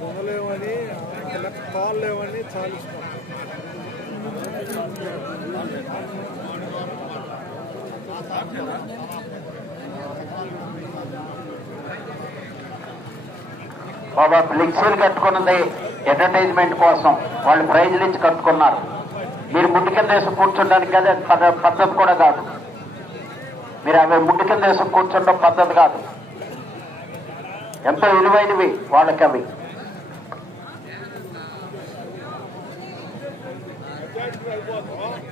దొంగలేవని call లేవని చాలా బాబా ఫ్లెక్సీలు కట్టుకున్నది అడ్వర్టైజ్మెంట్ కోసం. వాళ్ళు ప్రైజ్లు ఇచ్చి కట్టుకున్నారు. మీరు ముట్టు కింద వేసి కూర్చోడానికి కదా పద్ధ- పద్ధతి కూడా కాదు. మీరు అవి ముట్టు కింద వేసి కూర్చోడం పద్ధతి కాదు. ఎంతో విలువైనవి వాళ్ళకి అవి. they want, right?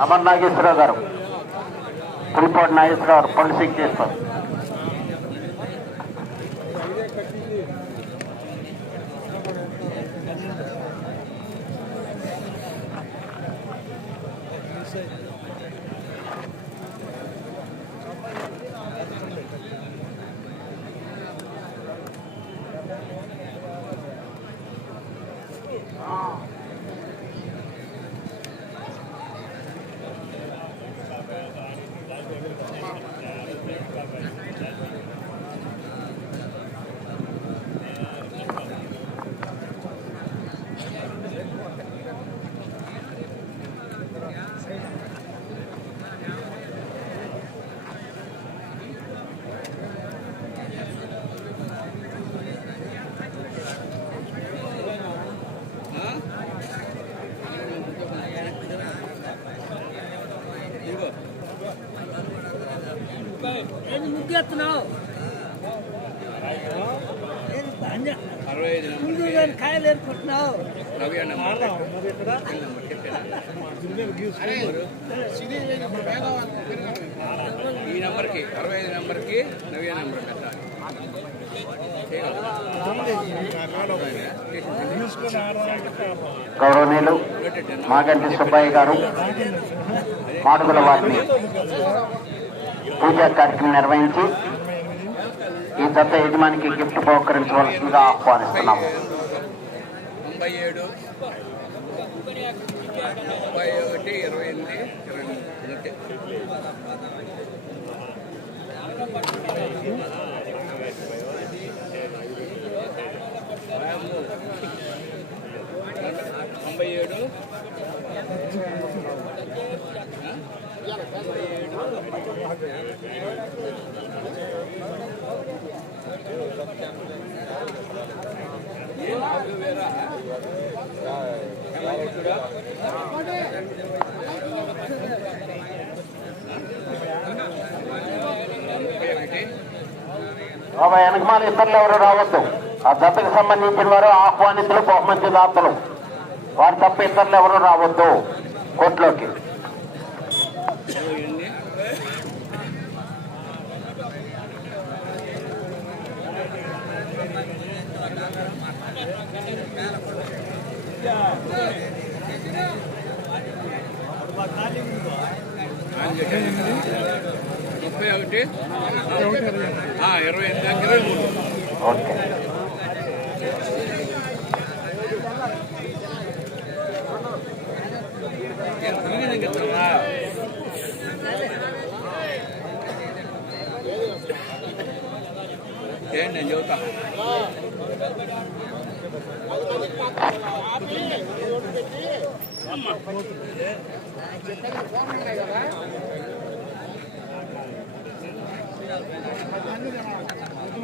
Amar Nageswararao గారు. పులిపాటి నాగేశ్వరరావు గారు పళ్ళు సిక్ చేస్తారు చేస్తున్నావు? కాయలు ఏర్పడుతున్నావు ఈ నెంబర్కి అరవై ఐదు నెంబర్కి నవ్య నెంబర్ పెట్టాలి గౌరవనీయులు మాగంటి సుబ్బయ్య గారు మాడుగుల వారిని. పూజా కార్యక్రమం నిర్వహించి ఈ దత్త యజమానికి గిఫ్ట్ బహుకరించవలసిందిగా ఆహ్వానిస్తున్నాము. తొంభై ఏడు ముప్పై ఒకటి ఇరవై ఎనిమిది ఇరవై మూడు అంతే తొంభై ఏడు ముప్పై ఒకటి బాబా వెనకమాల ఇతరులు ఎవరు రావద్దు. ఆ దత్తకు సంబంధించిన వారు ఆహ్వానితులు బహుమతి దాతలు. వారు తప్ప ఇతరులు ఎవరు రావద్దు. కోర్టులోకి. ఇరవై ఎనిమిది ఇరవై మూడు ఓకే. నేను తిరిగి చెప్తావా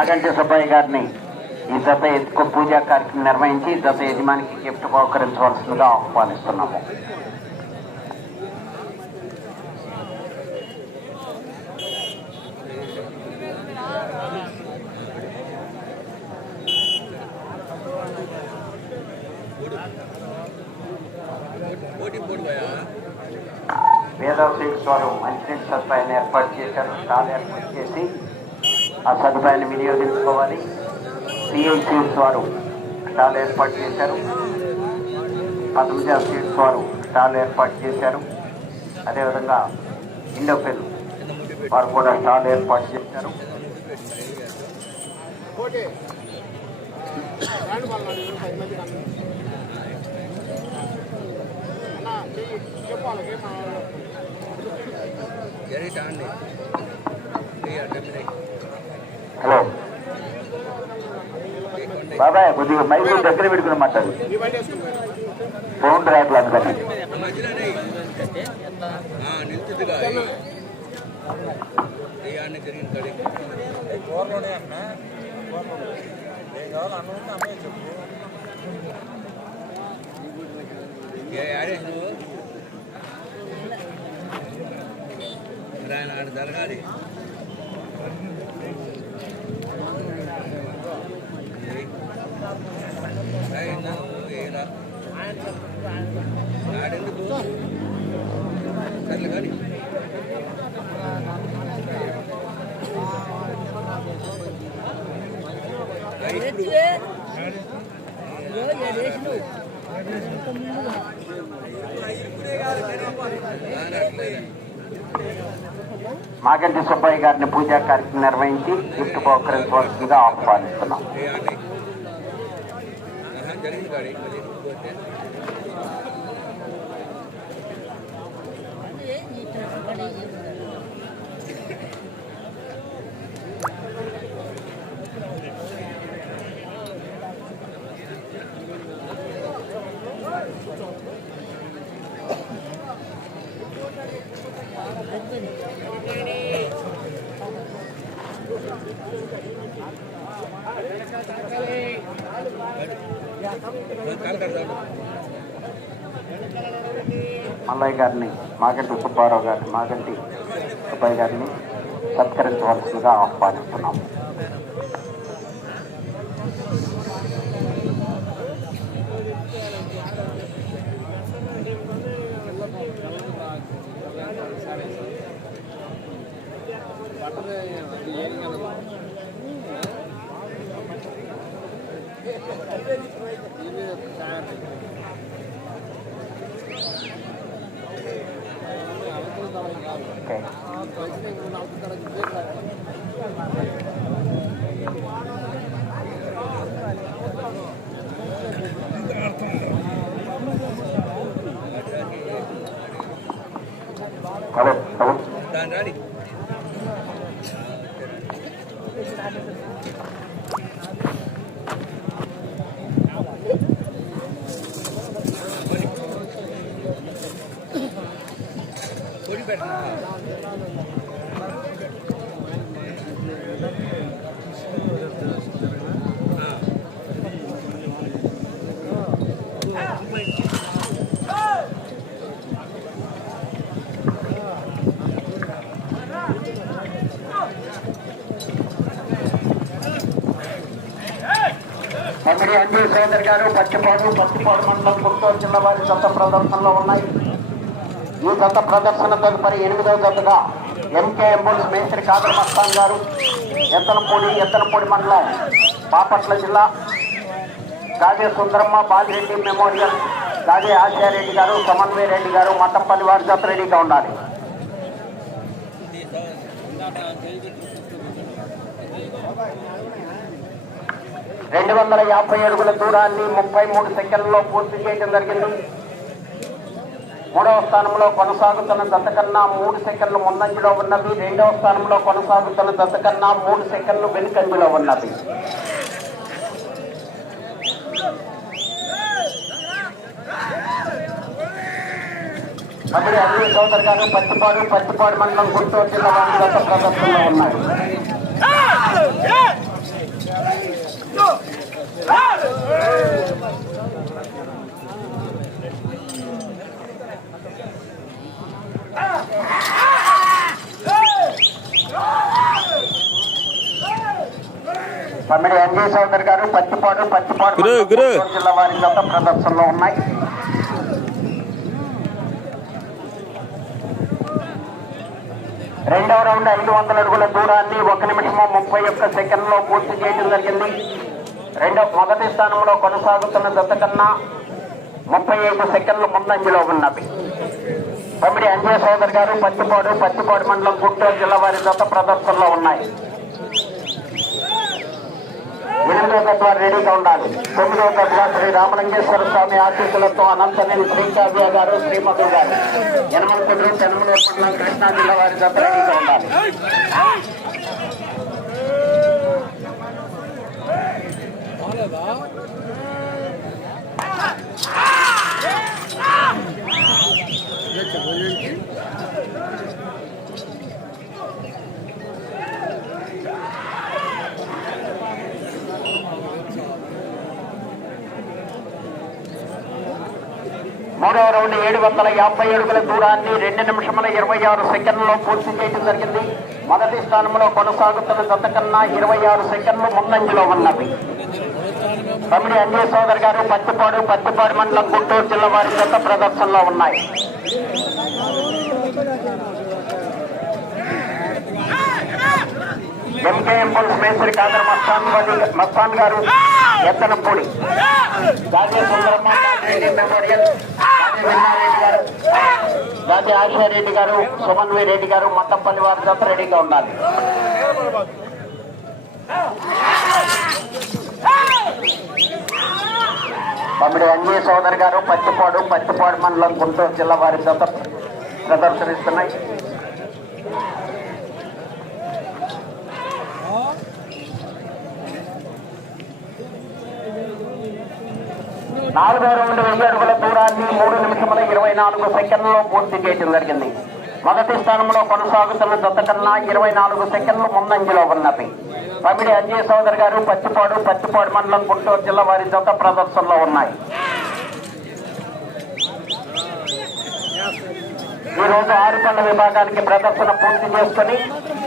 ఆగంటి సుబ్బయ్య గారిని ఈ జత ఎత్తుకు పూజా కార్యక్రమం నిర్వహించి ఈ జత యజమానికి గిఫ్ట్ బహుకరించవలసిందిగా ఆహ్వానిస్తున్నాము. పోటీ పోటీ పోయా వేదవ్ సీట్స్ వారు మంచినీటి సదుపాయాన్ని ఏర్పాటు చేశారు. స్టాల్ ఏర్పాటు చేసి ఆ సదుపాయాన్ని వినియోగించుకోవాలి. సిఐ సీట్స్ వారు స్టాల్ ఏర్పాటు చేశారు. పదమజా సీట్స్ వారు స్టాల్ ఏర్పాటు చేశారు. అదేవిధంగా ఇండోఫెల్ వారు కూడా స్టాల్ ఏర్పాటు చేశారు. జరిగితే అండి హలో. బాబాయ్ కొద్దిగా మైక్ దగ్గర పెట్టుకుని మాట్లాడు. ఫోన్ రాయట్లేదు అందుకని. మధ్యలోనే నిలుచుద్దిగా ఏ ఆడ జరిగిన కాడి ఏ ఆడేసి నువ్వు మరి ఆయన ఆడ జరగాలి ఏయ్, ఏరా. ఆడెందుకు సర్లే కానీ మాగంటి సుబ్బయ్య గారిని పూజా కార్యక్రమం నిర్వహించి గిఫ్ట్ బహుకరించవలసిందిగా ఆహ్వానిస్తున్నాం. ఏ ఆడి ఆహా, జరిగింది కాడి మరి పోతే అదే నీ పని కాలు కడతాడు అబ్బాయి గారిని మాగంటి సుబ్బారావు గారిని మాగంటి అబ్బాయి గారిని సత్కరించవలసిందిగా ఆహ్వానిస్తున్నాం. ఓకే పొడి పెట్టినా ఎమ్మెడి అంజీ సోదరి గారు పచ్చిపాడు పచ్చిపాడు మండలం గుంటూరు జిల్లా వారి సొంత ప్రదర్శనలో ఉన్నాయి ఈ జత ప్రదర్శన తదుపరి ఎనిమిదవ జతగా ఎంకే ఎంబుల్స్ మేస్త్రి కాదర్ మస్తాన్ గారు ఎత్తనపూడి ఎత్తనపూడి మండలం బాపట్ల జిల్లా గాజే సుందరమ్మ బాలిరెడ్డి మెమోరియల్ గాజే ఆచార్యరెడ్డి గారు సమన్వయ రెడ్డి గారు మట్టంపల్లి వారి జత రెడీగా ఉండాలి. రెండు వందల యాభై అడుగుల దూరాన్ని ముప్పై మూడు సెకండ్లలో పూర్తి చేయడం జరిగింది. మూడవ స్థానంలో కొనసాగుతున్న దశ కన్నా మూడు సెకండ్లు ముందంజలో ఉన్నది. రెండవ స్థానంలో కొనసాగుతున్న దశ కన్నా మూడు సెకండ్లు వెనుకంజలో ఉన్నది. అప్పుడు అన్ని సోదరు గారు పత్తిపాడు పత్తిపాడు మండలం గుంటూరు జిల్లా వారి గత ప్రదర్శనలో ఉన్నాయి. తమిళ ఎన్జీ చౌదరి గారు పత్తిపాడు పత్తిపాడు జిల్లా వారి గత ప్రదర్శనలో ఉన్నాయి. రెండవ రౌండ్ ఐదు వందల అడుగుల దూరాన్ని ఒక నిమిషము ముప్పై ఒక్క సెకండ్లో పూర్తి చేయడం జరిగింది. రెండవ మొదటి స్థానంలో కొనసాగుతున్న దశ కన్నా ముప్పై ఐదు సెకండ్లు ముందంజలో ఉన్నవి. తమిడి అంజయ్ సోదర్ గారు పత్తిపాడు పత్తిపాడు మండలం గుంటూరు జిల్లా వారి దత్త ప్రదర్శనలో ఉన్నాయి. ఎనిమిదో తత్వ రెడీగా ఉండాలి. తొమ్మిదో తత్వ శ్రీ రామలింగేశ్వర స్వామి ఆశీస్సులతో అనంతనేని శ్రీకావ్య గారు శ్రీమతులు గారు. ఎనమల కుదురు తెనమల మండలం కృష్ణా జిల్లా వారి దత్త రెడీగా ఉండాలి. మూడవ రౌండ్ ఏడు వందల యాభై అడుగుల దూరాన్ని రెండు నిమిషముల ఇరవై ఆరు సెకండ్లలో పూర్తి చేయడం జరిగింది. మొదటి స్థానంలో కొనసాగుతున్న జత కన్నా ఇరవై ఆరు సెకండ్లు ముందంజలో ఉన్నవి. తమ్ముడి అంజయ్ సోదర్ గారు పత్తిపాడు పత్తిపాడు మండలం గుంటూరు జిల్లా వారి గత ప్రదర్శనలో ఉన్నాయి. ఎంకేఎం పోలీస్ మేస్త్రి కాదర్ మస్తాన్ వారి- మస్తాన్ గారు ఎత్తనపూడి. రాజే సుందరమ్మ మెమోరియల్ రాజే విన్నారెడ్డి గారు ఆశారెడ్డి గారు సుమన్వీ రెడ్డి గారు మట్టంపల్లి వారి జత రెడీగా ఉండాలి. తమ్ముడు అంజీ సోదరి గారు పత్తిపాడు పత్తిపాడు మండలం గుంటూరు జిల్లా వారి జత ప్రదర్శనిస్తున్నాయి నాలుగో రౌండ్ వెయ్యి అడుగుల దూరాన్ని మూడు నిమిషముల ఇరవై నాలుగు సెకండ్లలో పూర్తి చేయడం జరిగింది. మొదటి స్థానంలో కొనసాగుతున్న దత్త కన్నా ఇరవై నాలుగు సెకండ్లు ముందంజలో ఉన్నవి. పమిడి అజయ్ సోదర్ గారు పచ్చిపాడు పచ్చిపాడు మండలం గుంటూరు జిల్లా వారి జత ప్రదర్శనలో ఉన్నాయి. ఈ రోజు ఆరు పళ్ళ విభాగానికి ప్రదర్శన పూర్తి చేసుకుని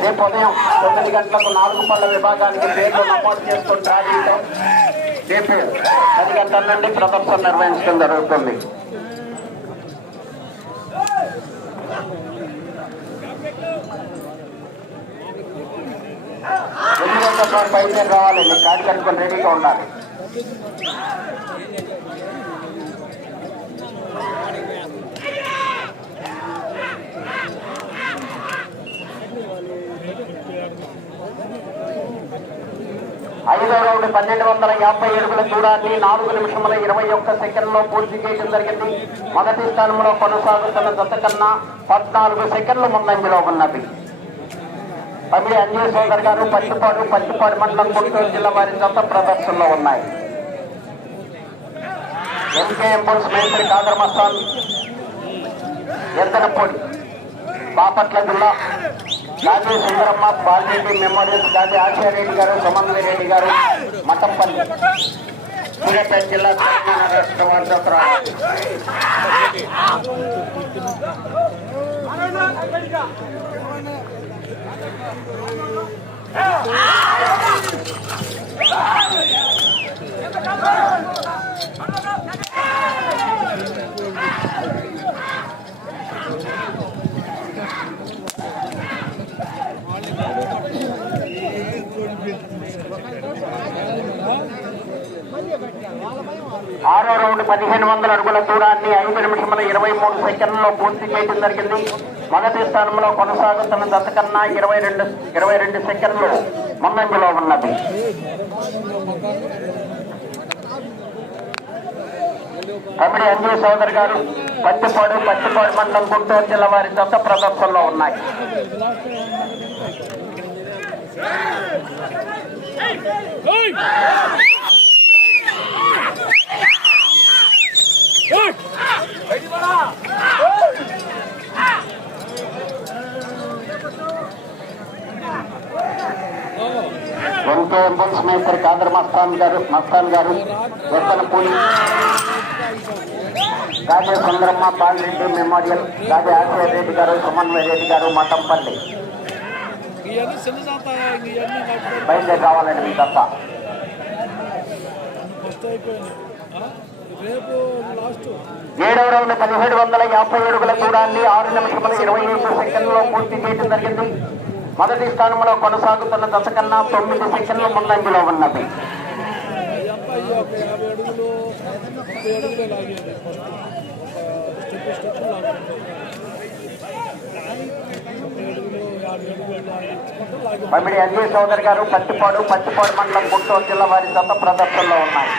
రేపు ఉదయం తొమ్మిది గంటలకు నాలుగు పళ్ళ విభాగానికి పేర్లు నమోదు చేసుకుని రాజీతో రేపు పది గంటల నుండి ప్రదర్శన నిర్వహించడం జరుగుతుంది. ఎనిమిది వందల సార్లు బయలుదేరి రావాలి? మీ కాడి కట్టుకొని రెడీగా ఉండాలి. ఐదో రౌండ్ పన్నెండు వందల యాభై ఏడుగుల దూరాన్ని నాలుగు నిమిషముల ఇరవై ఒక్క సెకండ్లో పూర్తి చేయడం జరిగింది. మొదటి స్థానంలో కొనసాగుతున్న జత కన్నా పద్నాలుగు సెకండ్లు ముందంజలో ఉన్నది. తమిళ అంజయ్ సోదర్ గారు పత్తిపాడు పత్తిపాడు మండలం గుంటూరు జిల్లా వారి జత ప్రదర్శనలో ఉన్నాయి. ఎంకేఎం పుల్స్ మేస్త్రి కాదర్ మస్తాన్ బాపట్ల జిల్లా గాజీ సుందరమ్మ బాలరెడ్డి మెమోరియల్ గాజీ ఆచార్యరెడ్డి గారు సమన్వయ రెడ్డి గారు మట్టంపల్లి సూర్యాపేట జిల్లా తెలంగాణ రాష్ట్ర వారి ఆరో రౌండ్ పదిహేను వందల అడుగుల దూరాన్ని ఐదు నిమిషముల ఇరవై మూడు సెకండ్లలో పూర్తి చేయడం జరిగింది. మొదటి స్థానంలో కొనసాగుతున్న దశ కన్నా ఇరవై రెండు ఇరవై రెండు సెకండ్లు ముందంజలో ఉన్నది. తమిడి అంజీ సోదరు గారు పత్తిపాడు పత్తిపాడు మండలం గుంటూరు జిల్లా వారి దశ ప్రదర్శనలో ఉన్నాయి. ఎంతో ఎంబుల్స్ మేస్టర్ కాదర్ మస్తాన్ గారు మస్తాన్ గారు ఎత్తనపూడి గాజే సుందరమ్మ పాలరెడ్డి మెమోరియల్ గాజే ఆశ్రయ రెడ్డి గారు సుమన్వయ రెడ్డి గారు మఠంపల్లి ఇవన్నీ చిన్న జాత ఇవన్నీ నాకు బయలుదేరి రావాలండి మీ తప్ప. ఫస్ట్ అయిపోయింది? రేపు లాస్ట్. ఏడవ రౌండ్ పదిహేడు వందల యాభై అడుగుల దూరాన్ని ఆరు నిమిషముల ఇరవై ఐదు సెకండ్లలో పూర్తి చేయడం జరిగింది. మొదటి స్థానంలో కొనసాగుతున్న దశ కన్నా తొమ్మిది సెకండ్లు ముందంజలో ఉన్నది. యాభై అడుగులే లాగేది ఫస్ట్ ఒక స్టెప్ స్టెప్ లాగుతుంది ముప్పై అడుగులు యాభై అజయ్ చౌదరి గారు పత్తిపాడు పత్తిపాడు మండలం గుంటూరు జిల్లా వారి సొంత ప్రదర్శనలో ఉన్నాయి.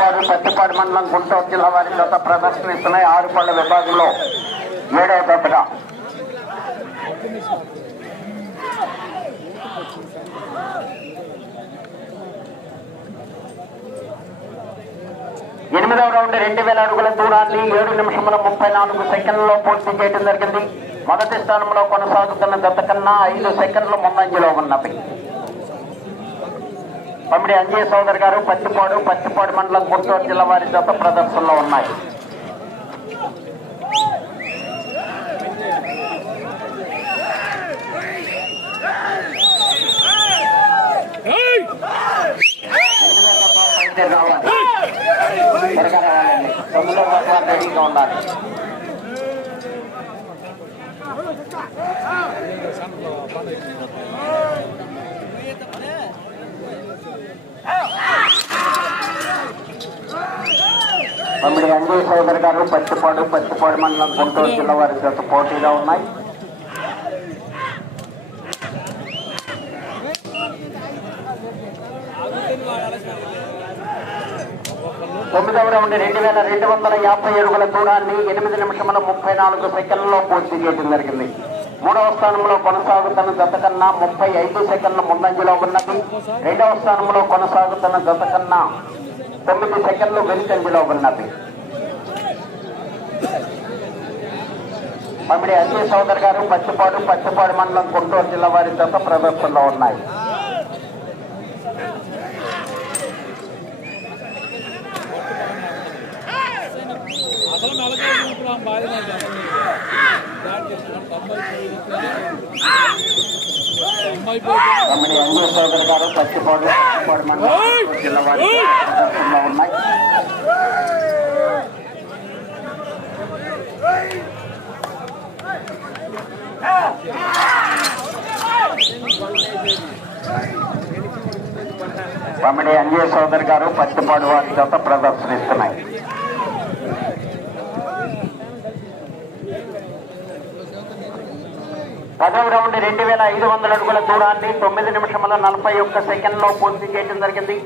గారు పత్తిపాడు మండలం గుంటూరు జిల్లా వారి జత ప్రదర్శనిస్తున్నాయి ఆరు పళ్ళ విభాగంలో ఏడవ దశగా ఎనిమిదవ రౌండ్ రెండు వేల అడుగుల దూరాన్ని ఏడు నిమిషముల ముప్పై నాలుగు సెకండ్లలో పూర్తి చేయడం జరిగింది. మొదటి స్థానంలో కొనసాగుతున్న గత కన్నా ఐదు సెకండ్లు ముందంజలో ఉన్నవి. పమిడి అంజయ్య సోదర్ గారు పత్తిపాడు పత్తిపాడు మండలం గుంటూరు జిల్లా వారి జత ప్రదర్శనలో ఉన్నాయి. తొమ్మిదో మాత్రం రెడీగా ఉండాలి తమ్ముడి అంజయ్ సోదర్ గారు పత్తిపాడు పత్తిపాడు మండలం గుంటూరు జిల్లా వారి జత పోటీగా ఉన్నాయి. తొమ్మిదవ రౌండ్ రెండు వేల రెండు వందల యాభై అడుగుల దూరాన్ని ఎనిమిది నిమిషముల ముప్పై నాలుగు సెకండ్లలో పూర్తి చేయడం జరిగింది. మూడవ స్థానంలో కొనసాగుతున్న జత కన్నా ముప్పై ఐదు సెకండ్ల ముందంజలో ఉన్నది. రెండవ స్థానంలో కొనసాగుతున్న జత కన్నా తొమ్మిది సెకండ్లు వెనుకంజలో ఉన్నది. మమిడి అజయ్ సోదర్ గారు పచ్చిపాడు పచ్చిపాడు మండలం గుంటూరు జిల్లా వారి జత ప్రదర్శనలో ఉన్నాయి. తమ్ముడి అంజు సోదర్ గారు పచ్చిపాడు పచ్చిపోడు మండలం జిల్లా వారి ఉన్నాయి తమ్ముడి అంజయ్ సోదరి గారు పచ్చిపాడు వారి చేత ప్రదర్శనిస్తున్నాయి. పదవ రౌండ్ రెండు వేల ఐదు వందల అడుగుల దూరాన్ని తొమ్మిది నిమిషముల నలభై ఒక్క సెకండ్లో పూర్తి చేయడం జరిగింది.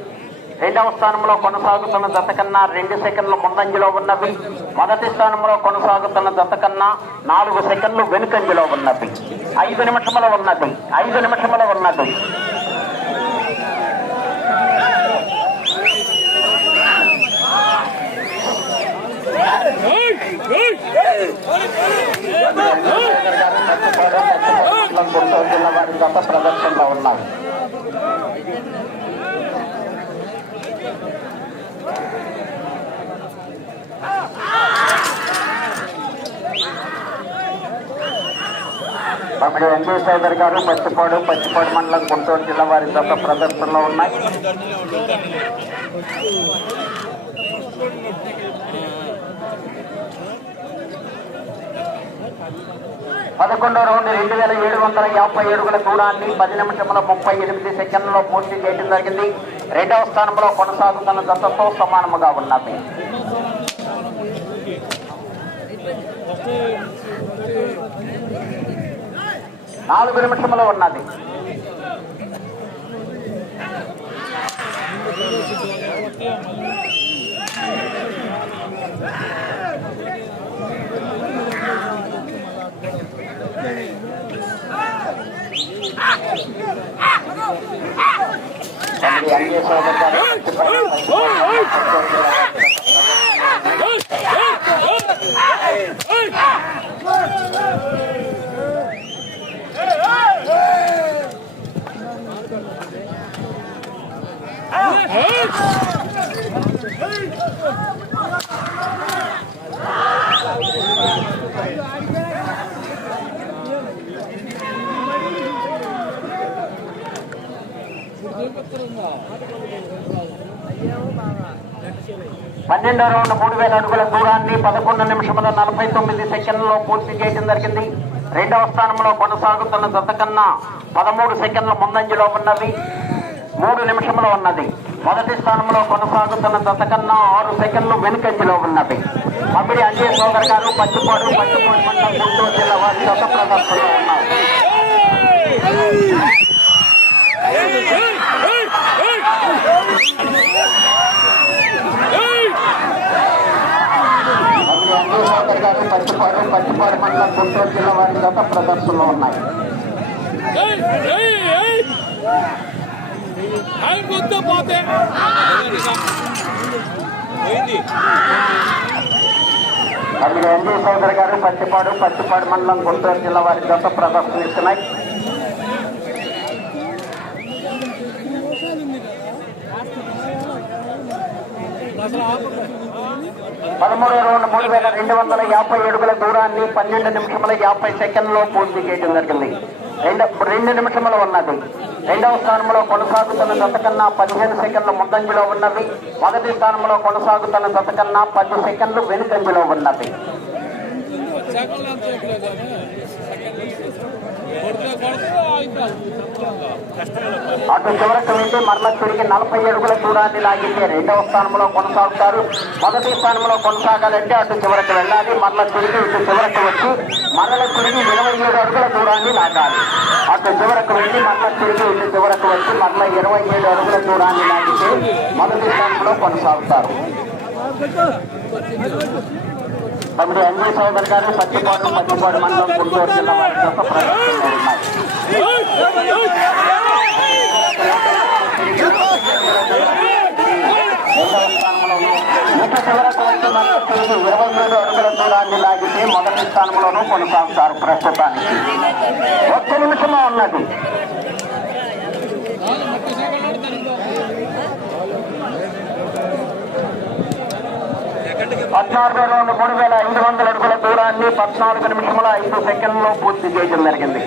రెండవ స్థానంలో కొనసాగుతున్న జత కన్నా రెండు సెకండ్లు ముందంజలో ఉన్నవి. మొదటి స్థానంలో కొనసాగుతున్న జత కన్నా నాలుగు సెకండ్లు వెనుకంజలో ఉన్నవి. ఐదు నిమిషముల ఉన్నది. ఐదు నిమిషముల ఉన్నది. గుంటూరు వాళ్ళ వారి గత ప్రదర్శనలో ఉన్నాం తమ్ముడు ఎంజీ సోదర్ గారు పచ్చిపాడు పచ్చిపాడు మండలం గుంటూరు జిల్లా వారి దగ్గర ప్రదర్శనలో ఉన్నాయి Thank you. పదకొండో రౌండ్ రెండు వేల ఏడు వందల యాభై ఏడుగుల దూరాన్ని పది నిమిషముల ముప్పై ఎనిమిది సెకండ్లో పూర్తి చేయడం జరిగింది. రెండవ స్థానంలో కొనసాగుతున్న జతతో సమానముగా ఉన్నది. నాలుగు నిమిషములో ఉన్నది. తమిళ పన్నెండో రౌండ్ మూడు వేల అడుగుల దూరాన్ని పదకొండు నిమిషముల నలభై తొమ్మిది సెకండ్లలో పూర్తి చేయడం జరిగింది. రెండవ స్థానంలో కొనసాగుతున్న జత కన్నా పదమూడు సెకండ్ల ముందంజలో ఉన్నది. మూడు నిమిషంలో ఉన్నది. మొదటి స్థానంలో కొనసాగుతున్న జత కన్నా ఆరు సెకండ్లు వెనుకంజలో ఉన్నది. మమ్మిడి అంజయ్ సోదర్ గారు పచ్చిపాడు పచ్చిపాడు మండలం గుంటూరు జిల్లా వారి ప్రదర్శనలో ఉన్నారు. గారు పచ్చిపాడు పచ్చిపాడు మండలం గుంటూరు జిల్లా వారి జత ప్రదర్శనలో ఉన్నాయి ఆయన వద్ద పోతే గారు పచ్చిపాడు పచ్చిపాడు మండలం గుంటూరు జిల్లా వారి జత ప్రదర్శన ఇస్తున్నాయి పదమూడు రెండు మూడు వేల రెండు వందల యాభై అడుగుల దూరాన్ని పన్నెండు నిమిషముల యాభై సెకండ్లో పూర్తి చేయడం జరిగింది. రెండు రెండు నిమిషములు ఉన్నది. రెండవ స్థానంలో కొనసాగుతున్న జత కన్నా పదిహేను సెకండ్ల ముందంజలో ఉన్నది. మొదటి స్థానంలో కొనసాగుతున్న జత కన్నా పది సెకండ్లు వెనుకంజలో ఉన్నది. అటు చివరకు వెళ్తే మరల తిరిగి నలభై అడుగుల దూరాన్ని లాగింది రెండవ స్థానంలో కొనసాగుతారు. మొదటి స్థానంలో కొనసాగాలంటే అటు చివరకు వెళ్ళాలి. మరల తిరిగి ఇటు చివరకు వచ్చి మరల తిరిగి ఇరవై ఏడు అడుగుల దూరాన్ని లాగాలి. అటు చివరకు వెళ్ళి మరల తిరిగి ఇటు చివరకు వచ్చి మరల ఇరవై ఏడు అడుగుల దూరాన్ని లాగితే మొదటి స్థానంలో కొనసాగుతారు. తమిళ అంజయ్ సోదర్ గారు పచ్చిపాడు పచ్చిపాడు మండలం గుంటూరు జిల్లా వారి యొక్క ప్రదర్శనలో ఇక తిరిగి ఇరవై ఏడు అడుగుల దూరాన్ని లాగితే మొదటి స్థానంలోనూ కొనసాగుతారు ప్రస్తుతానికి. ఒక్క నిమిషమే ఉన్నది ముప్పై సెకండ్ ఆడతారు పద్నాలుగు రెండు మూడు వేల ఐదు వందల అడుగుల దూరాన్ని పద్నాలుగు నిమిషముల ఐదు సెకండ్లో పూర్తి చేయడం జరిగింది.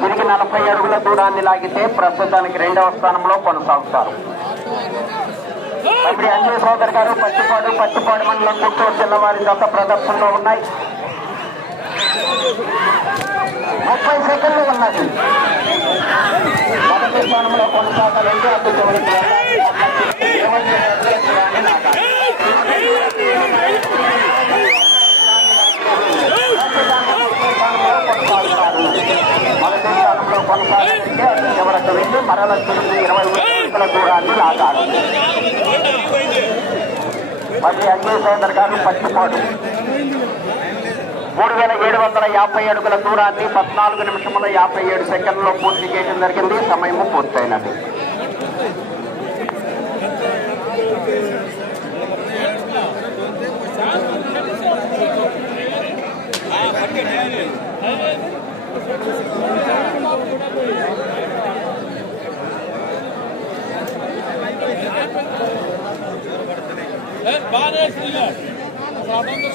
తిరిగి నలభై అడుగుల దూరాన్ని లాగితే ప్రస్తుతానికి రెండవ స్థానంలో కొనసాగుతారు. ఇప్పుడు అంజయ్ సోదర్ గారు పచ్చిపాడు పచ్చిపాడు మండలం గుంటూరు జిల్లా వారి గత ప్రదర్శనలో ఉన్నాయి. ముప్పై సెకండ్లు ఉన్నది మొదటి స్థానంలో కొనసాగాలంటే అటు చివరికి వెళ్ళాలి. ఇరవై ఏడు అడుగుల దూరాన్ని లాగాలి. మొదటి స్థానంలో కొనసాగాలంటే అటు చివరకు వెళ్ళి మరల తిరిగి ఇరవై అడుగుల దూరాన్ని లాగాలి మళ్ళీ అంజయ్ సోదర్ గారు పచ్చిపాడు మూడు వేల ఏడు వందల యాభై అడుగుల దూరాన్ని పద్నాలుగు నిమిషముల యాభై ఏడు సెకండ్లో పూర్తి చేయడం జరిగింది సమయము పూర్తయినది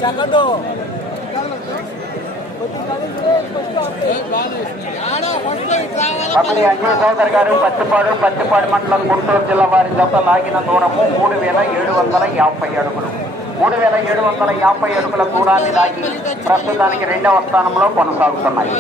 సెకండ్ మమ్మల్ని అంజయ్ గారు పత్తిపాడు పత్తిపాడు మండలం గుంటూరు జిల్లా వారి జత లాగిన దూరము మూడు వేల ఏడు వందల యాభై అడుగులు. మూడు వేల ఏడు వందల యాభై అడుగుల దూరాన్ని లాగి ప్రస్తుతానికి రెండవ స్థానంలో కొనసాగుతున్నాయి.